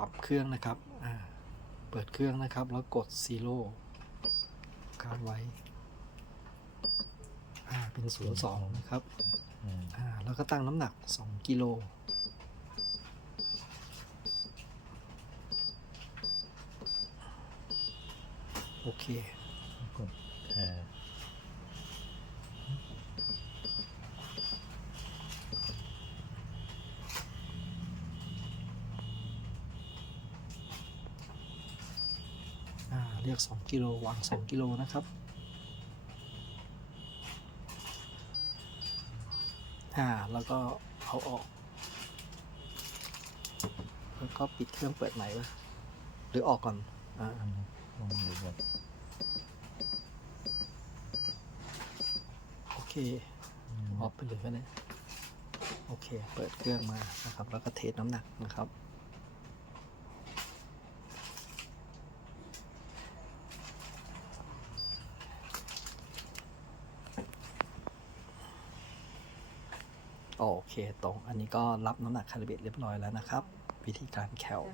รับเครื่องนะครับอ่าเปิดเครื่องนะครับ แล้วกดซีโร่ค้างไว้อ่าเป็นศูนย์สองนะครับอืมอ่าแล้วก็ตั้งน้ำหนัก2กิโลโอเคกดแชร์ อ่า เรียก 2 กิโลวาง 2 กิโลนะครับอ่าแล้วก็เอาออก แล้วก็ปิดเครื่องเปิดใหม่ปะหรือออกก่อนอ่าอันนี้ลองดูก่อนโอเคออฟไปเลยก็ได้โอเค เปิดเครื่องมานะครับ แล้วก็เทสน้ำหนักนะครับ โอเคตรง อันนี้ก็รับน้ำหนักคาลิเบตเรียบร้อยแล้วนะครับ วิธีการแคล